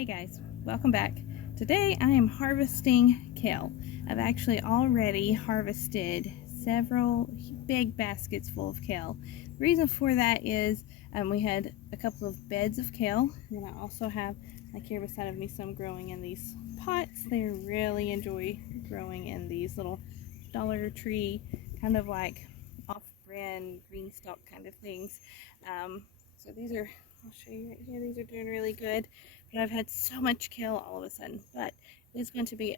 Hey guys, welcome back. Today I am harvesting kale. I've actually already harvested several big baskets full of kale. The reason for that is we had a couple of beds of kale, and I also have, like here beside of me, some growing in these pots. They really enjoy growing in these little Dollar Tree, kind of like off-brand green stalk kind of things. So these are, I'll show you right here, these are doing really good. But I've had so much kale all of a sudden. But it's going to be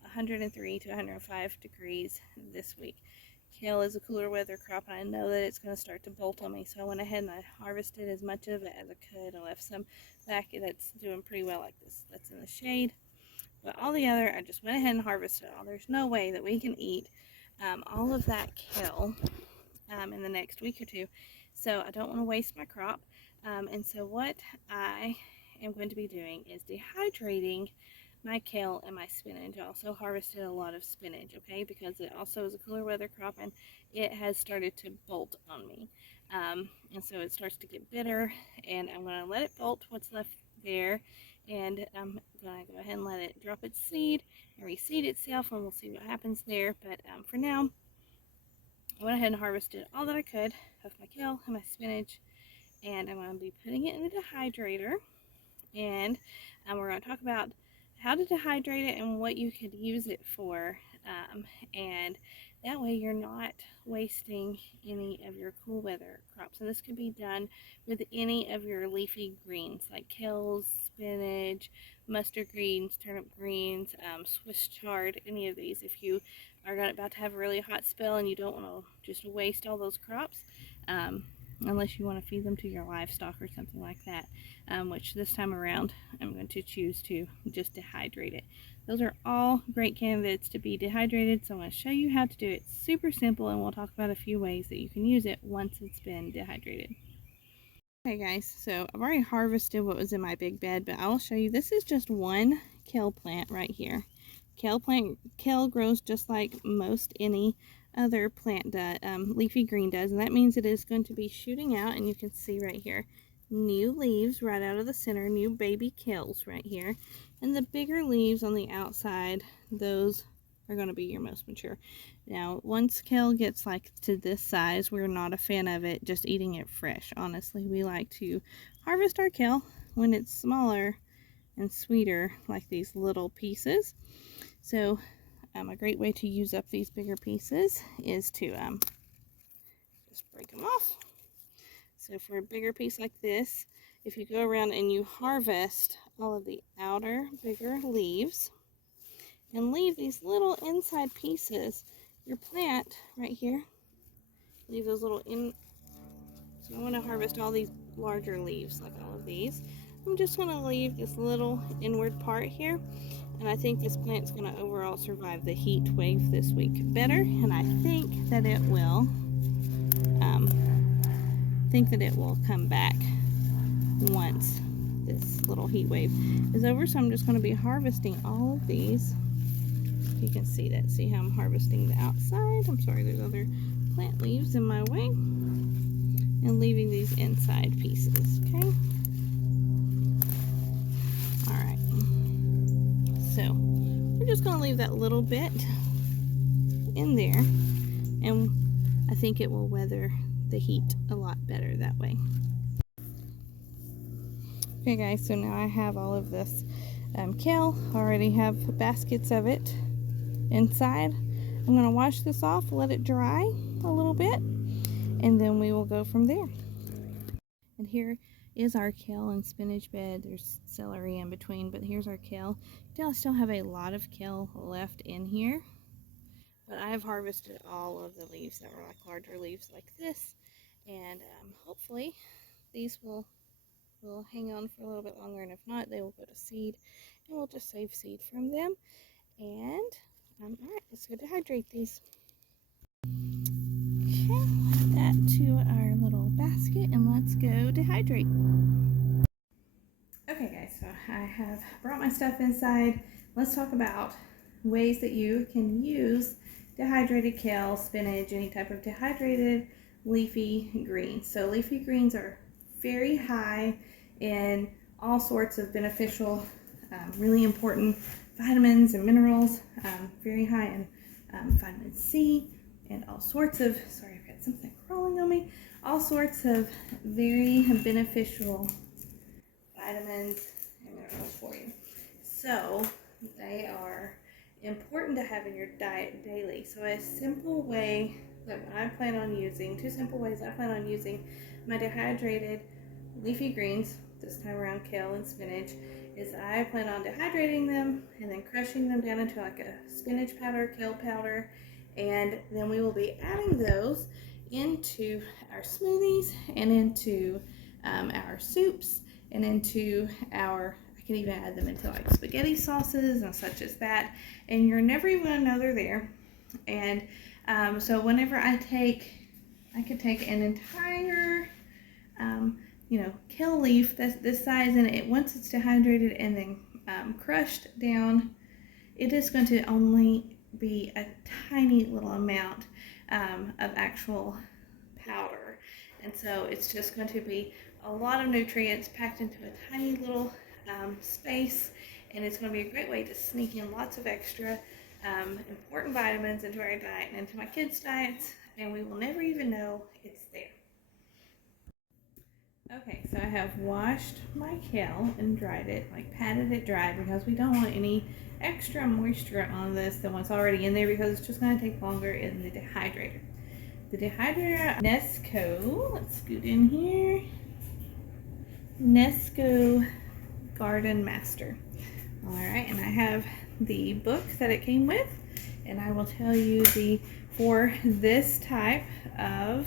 103 to 105 degrees this week. Kale is a cooler weather crop, and I know that it's going to start to bolt on me. So I went ahead and I harvested as much of it as I could. I left some back that's doing pretty well, like this that's in the shade. But all the other, I just went ahead and harvested all. There's no way that we can eat all of that kale in the next week or two. So I don't want to waste my crop. And so what I am going to be doing is dehydrating my kale and my spinach. I also harvested a lot of spinach, okay, because it also is a cooler weather crop and it has started to bolt on me. And so it starts to get bitter, and I'm going to let it bolt what's left there, and I'm going to go ahead and let it drop its seed and reseed itself, and we'll see what happens there. But for now, I went ahead and harvested all that I could of my kale and my spinach, and I'm going to be putting it in the dehydrator, and we're going to talk about how to dehydrate it and what you could use it for, and that way you're not wasting any of your cool weather crops. And this could be done with any of your leafy greens like kale, spinach, mustard greens, turnip greens, Swiss chard, any of these. If you are about to have a really hot spell and you don't want to just waste all those crops, unless you want to feed them to your livestock or something like that, which this time around I'm going to choose to just dehydrate it. Those are all great candidates to be dehydrated, so I'm going to show you how to do it. Super simple, and we'll talk about a few ways that you can use it once it's been dehydrated. Okay guys, so I've already harvested what was in my big bed, but I will show you. This is just one kale plant right here. Kale grows just like most any other plant does, leafy green does, and that means it is going to be shooting out, and you can see right here new leaves right out of the center, new baby kales right here, and the bigger leaves on the outside, those are going to be your most mature. Now once kale gets like to this size, we're not a fan of it just eating it fresh. Honestly, we like to harvest our kale when it's smaller and sweeter, like these little pieces. So a great way to use up these bigger pieces is to just break them off. So for a bigger piece like this, if you go around and you harvest all of the outer bigger leaves and leave these little inside pieces, your plant right here, leave those little in. So I want to harvest all these larger leaves, like all of these. I'm just going to leave this little inward part here, and I think this plant's going to overall survive the heat wave this week better, and I think that it will come back once this little heat wave is over. So I'm just going to be harvesting all of these. You can see that. See how I'm harvesting the outside? I'm sorry, there's other plant leaves in my way. And leaving these inside pieces, okay? Alright. So, we're just going to leave that little bit in there, and I think it will weather the heat a lot better that way. Okay guys, so now I have all of this kale. I already have baskets of it inside. I'm going to wash this off, let it dry a little bit, and then we will go from there. And here is our kale and spinach bed. There's celery in between, but here's our kale. I still have a lot of kale left in here, but I have harvested all of the leaves that were like larger leaves like this, and hopefully these will hang on for a little bit longer, and if not, they will go to seed, and we'll just save seed from them. And all right, let's go dehydrate these. Okay, add that to our little basket, and let's go dehydrate. Okay guys, so I have brought my stuff inside. Let's talk about ways that you can use dehydrated kale, spinach, any type of dehydrated leafy greens. So leafy greens are very high in all sorts of beneficial, really important vitamins and minerals, very high in vitamin C, and all sorts of, sorry, I've got something crawling on me, all sorts of very beneficial vitamins and minerals for you. So they are important to have in your diet daily. So a simple way that I plan on using, two simple ways I plan on using my dehydrated leafy greens, this time around kale and spinach, is I plan on dehydrating them and then crushing them down into like a spinach powder, kale powder, and then we will be adding those into our smoothies and into our soups and into our, I can even add them into like spaghetti sauces and such as that, and you're never even gonna know they're there. And so whenever I could take an entire kale leaf that's this size, and it once it's dehydrated and then crushed down, it is going to only be a tiny little amount of actual powder, and so it's just going to be a lot of nutrients packed into a tiny little space, and it's going to be a great way to sneak in lots of extra important vitamins into our diet and into my kids' diets, and we will never even know it's there. Okay, so I have washed my kale and dried it, like patted it dry, because we don't want any extra moisture on this than what's already in there, because it's just going to take longer in the dehydrator. The dehydrator, Nesco, let's scoot in here, Nesco Garden Master. Alright, and I have the book that it came with, and I will tell you for this type of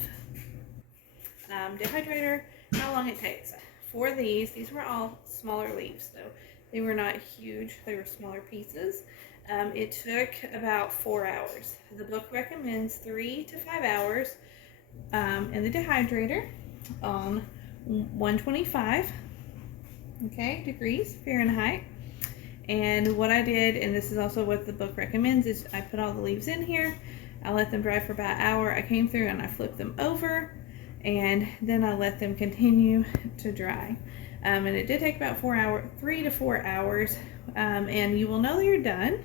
dehydrator, how long it takes. For these were all smaller leaves, though. They were not huge, they were smaller pieces. It took about 4 hours. The book recommends 3 to 5 hours in the dehydrator on 125 degrees Fahrenheit. And what I did, and this is also what the book recommends, is I put all the leaves in here, I let them dry for about an hour, I came through and I flipped them over, and then I let them continue to dry. And it did take about 3 to 4 hours, and you will know they're done.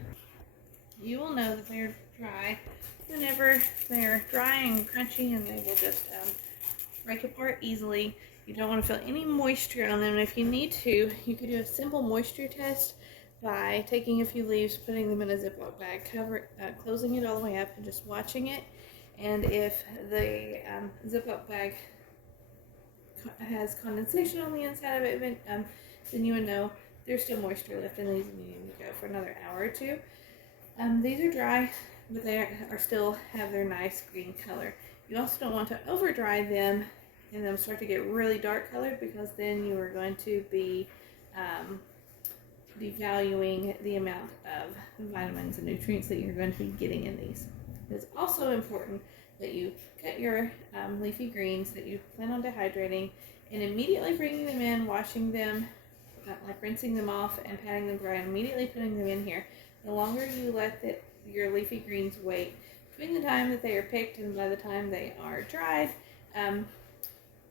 You will know that they're dry whenever they're dry and crunchy, and they will just break apart easily. You don't want to feel any moisture on them, and if you need to, you could do a simple moisture test by taking a few leaves, putting them in a Ziploc bag, closing it all the way up, and just watching it. And if the Ziploc bag has condensation on the inside of it, then you would know there's still moisture left in these, and you need to go for another hour or two. These are dry, but they still have their nice green color. You also don't want to over dry them and them start to get really dark colored, because then you are going to be devaluing the amount of vitamins and nutrients that you're going to be getting in these. It's also important that you cut your leafy greens that you plan on dehydrating and immediately bringing them in, washing them, like rinsing them off and patting them dry, and immediately putting them in here. The longer you let your leafy greens wait between the time that they are picked and by the time they are dried,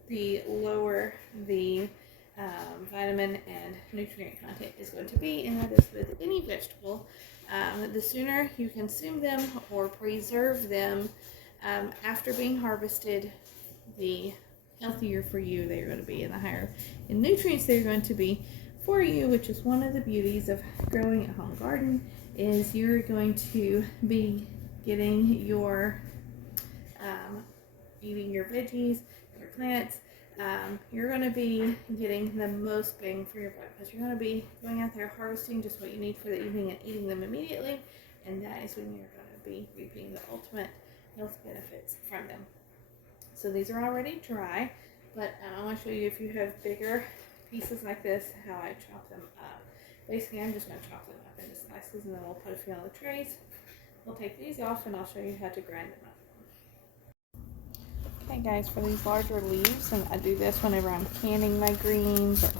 the lower the vitamin and nutrient content is going to be, and that is with any vegetable. The sooner you consume them or preserve them after being harvested, the healthier for you they're going to be, and the higher in nutrients they're going to be for you, which is one of the beauties of growing a home garden, is you're going to be getting your eating your veggies, your plants. You're going to be getting the most bang for your buck, because you're going to be going out there harvesting just what you need for the evening and eating them immediately, and that is when you're going to be reaping the ultimate health benefits from them. So these are already dry, but I want to show you, if you have bigger pieces like this, how I chop them up. Basically, I'm just going to chop them up into slices, and then we'll put a few on the trays. We'll take these off, and I'll show you how to grind them up. Okay guys, for these larger leaves, and I do this whenever I'm canning my greens or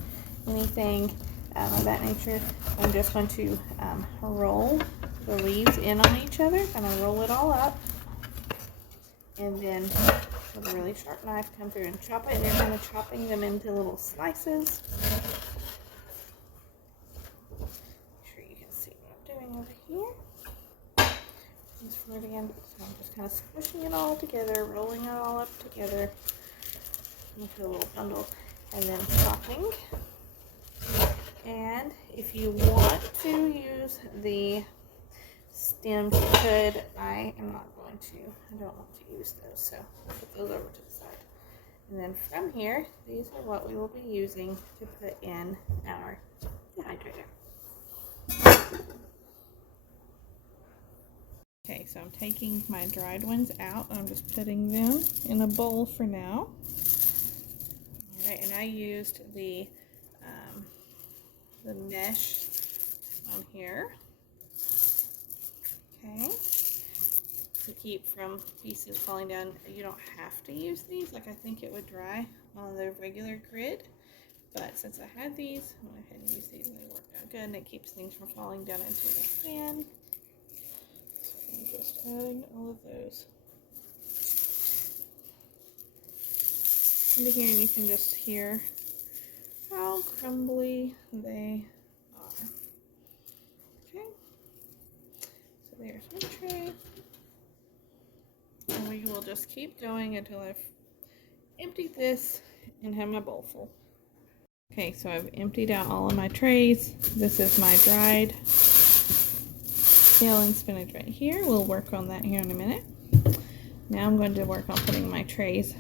anything of that nature, I'm just going to roll the leaves in on each other, kind of roll it all up, and then with a really sharp knife come through and chop it, and you're kind of chopping them into little slices. it again. So I'm just kind of squishing it all together, rolling it all up together into a little bundle, and then chopping. And if you want to use the stems, you could. I am not going to. I don't want to use those, so I'll put those over to the side. And then from here, these are what we will be using to put in our dehydrator. Okay, so I'm taking my dried ones out. I'm just putting them in a bowl for now. Alright, and I used the mesh on here. Okay, to keep from pieces falling down. You don't have to use these. Like, I think it would dry on the regular grid, but since I had these, I went ahead and used these, and they worked out good, and it keeps things from falling down into the pan. So I'm just adding all of those into here, and you can just hear how crumbly they are. Okay, so there's my tray. And we will just keep going until I've emptied this and have my bowl full. Okay, so I've emptied out all of my trays. This is my dried kale and spinach right here. We'll work on that here in a minute. Now I'm going to work on putting my trays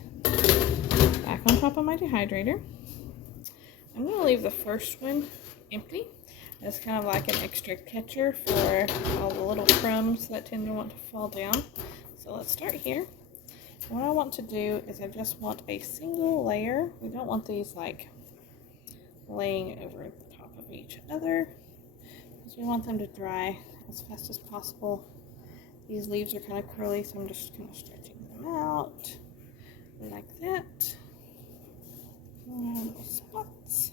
back on top of my dehydrator. I'm going to leave the first one empty. It's kind of like an extra catcher for all the little crumbs that tend to want to fall down. So let's start here. And what I want to do is I just want a single layer. We don't want these like laying over the top of each other, because we want them to dry as fast as possible. These leaves are kind of curly, so I'm just kind of stretching them out like that. And little spots.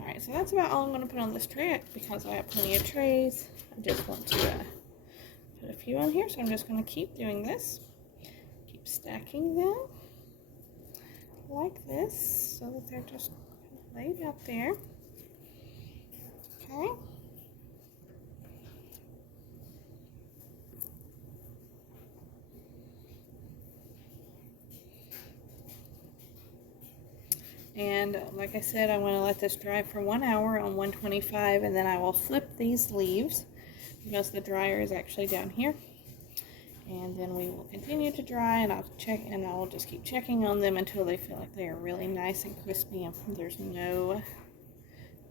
Alright, so that's about all I'm going to put on this tray, because I have plenty of trays. I just want to put a few on here, so I'm just going to keep doing this. Keep stacking them like this, so that they're just laid out there. Okay. And like I said, I want to let this dry for 1 hour on 125, and then I will flip these leaves, because the dryer is actually down here. And then we will continue to dry, and I'll check, and I will just keep checking on them until they feel like they are really nice and crispy and there's no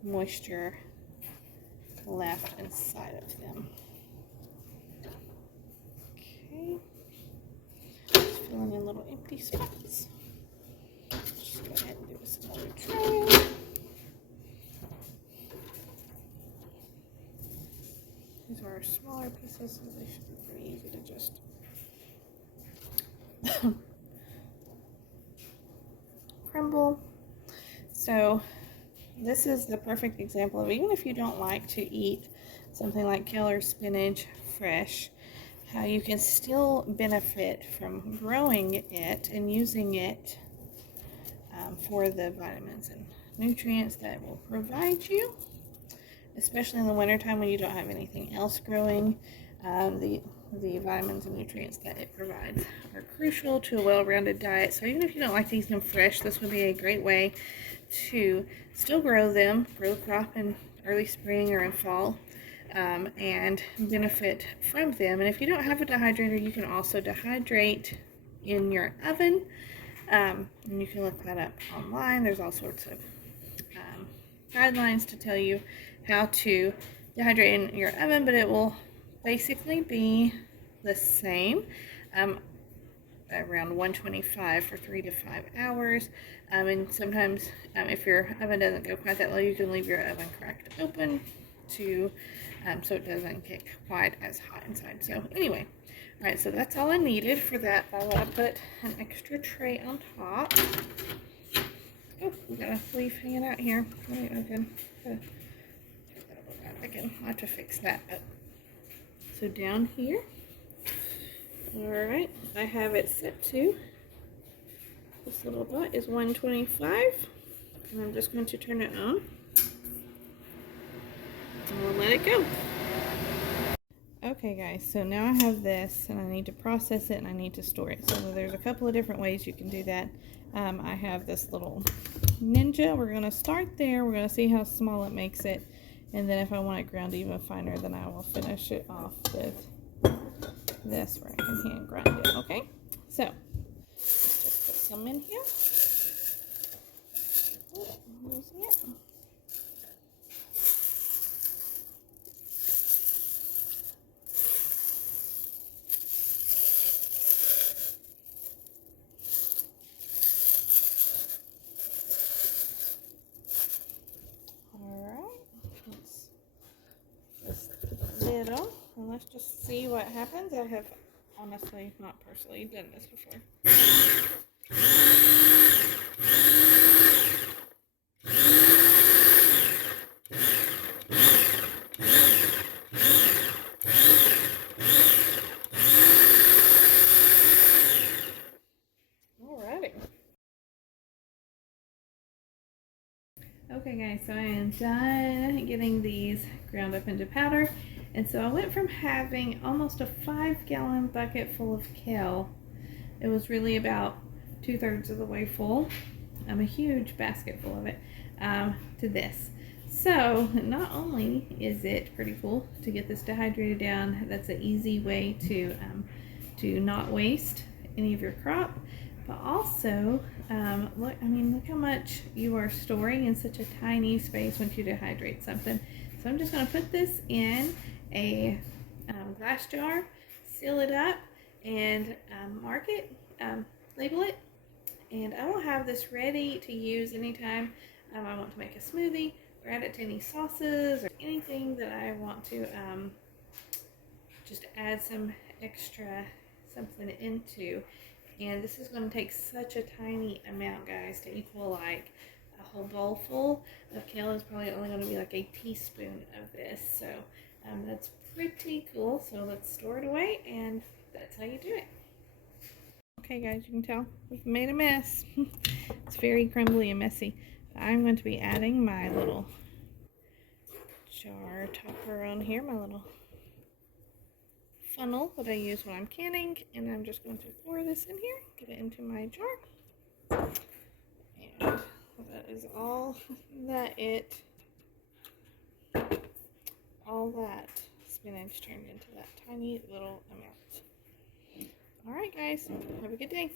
moisture left inside of them. Okay, just filling in little empty spots. Just go ahead and do this another tray. These are smaller pieces, so they should be pretty easy to just crumble. So this is the perfect example of, even if you don't like to eat something like kale or spinach fresh, how you can still benefit from growing it and using it for the vitamins and nutrients that it will provide you, especially in the wintertime when you don't have anything else growing. The vitamins and nutrients that it provides are crucial to a well-rounded diet. So even if you don't like to eat them fresh, this would be a great way to still grow them, grow the crop in early spring or in fall, and benefit from them. And if you don't have a dehydrator, you can also dehydrate in your oven, and you can look that up online. There's all sorts of guidelines to tell you how to dehydrate in your oven, but it will basically be the same, around 125 for 3 to 5 hours. And sometimes if your oven doesn't go quite that low, you can leave your oven cracked open to so it doesn't get quite as hot inside. So anyway, all right, so that's all I needed for that. I want to put an extra tray on top. Oh, we got a leaf hanging out here. Again, I have to fix that up. So down here, Alright, I have it set to, this little dot is 125, and I'm just going to turn it on, and we'll let it go. Okay guys, so now I have this, and I need to process it, and I need to store it. So there's a couple of different ways you can do that. I have this little Ninja. We're going to start there. We're going to see how small it makes it, and then if I want it ground even finer, then I will finish it off with this where I can hand grind it. Okay, so let's just put some in here. Oh, I'm losing it. Little, and let's just see what happens. I have honestly not personally done this before. Alrighty. Okay guys, so I am done getting these ground up into powder. And so I went from having almost a 5-gallon bucket full of kale. It was really about 2/3 of the way full. A huge basket full of it, to this. So not only is it pretty cool to get this dehydrated down, that's an easy way to not waste any of your crop, but also look how much you are storing in such a tiny space once you dehydrate something. So I'm just going to put this in a glass jar, seal it up, and mark it, label it, and I will have this ready to use anytime I want to make a smoothie or add it to any sauces or anything that I want to just add some extra something into. And this is going to take such a tiny amount, guys, to equal like a whole bowl full of kale. Is probably only going to be like a teaspoon of this. So that's pretty cool. So let's store it away, and that's how you do it. Okay guys, you can tell we've made a mess. It's very crumbly and messy. I'm going to be adding my little jar topper on here, my little funnel that I use when I'm canning, and I'm just going to pour this in here, get it into my jar, and that is all that spinach turned into, that tiny little amount. Alright guys, have a good day.